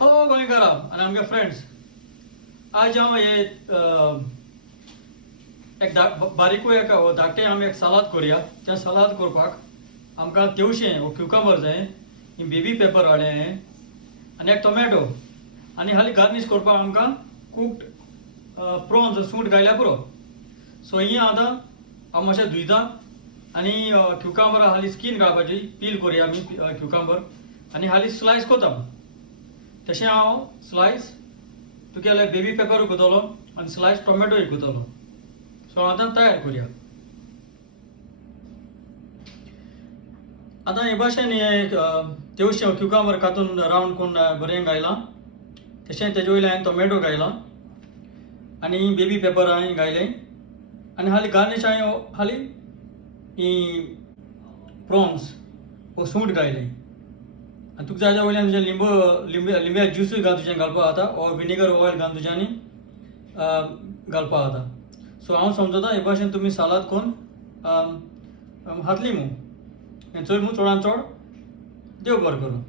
हो गोंयकारा आनी आमगे फ्रेंड्स, आज हांव एक बारीकूय धाकटें आमी एक सलाद करुया. त्या सलाद करपाक आमकां तेवशें वो क्युकंबर जाय, ही बेबी पेपर हाडलें आनी एक टोमॅटो आनी हालीं गार्निश करपाक आमकां कुक्ड प्रॉन्स सूंठ घायल्या पुरो. सो ही आतां हांव मातशें धुयता आनी क्युकंबर हालीं स्कीन काडपाची, पील करुया आमी क्युकंबर आनी हालीं स्लायस कोता. तशें हांव स्लायस तुगेले बेबी पेपर कोतलो आनी स्लायस टोमॅटोय कोतलो. सो आतां तयार करुया. आतां हे भाशेन तेवशें क्युकंबर कातून रावंड करून बरें घायलां. तशें तेजे वयल्यान हांवें टोमॅटो घायला आनी बेबी पेपर हांवें घायले आनी हालीं गार्निश हालीं ही प्रॉन्स वो सूंठ घायले. आनी तुका जाय वयल्यान तुजें लिंब्या ज्यूसूय तुजें घालपाक जाता, वो विनेगर ऑयल घालून तुज्यांनी घालपाक जाता. सो हांव समजता हे भाशेन तुमी सालाद करून खातली चड चडांत चड. देव बरें करूं.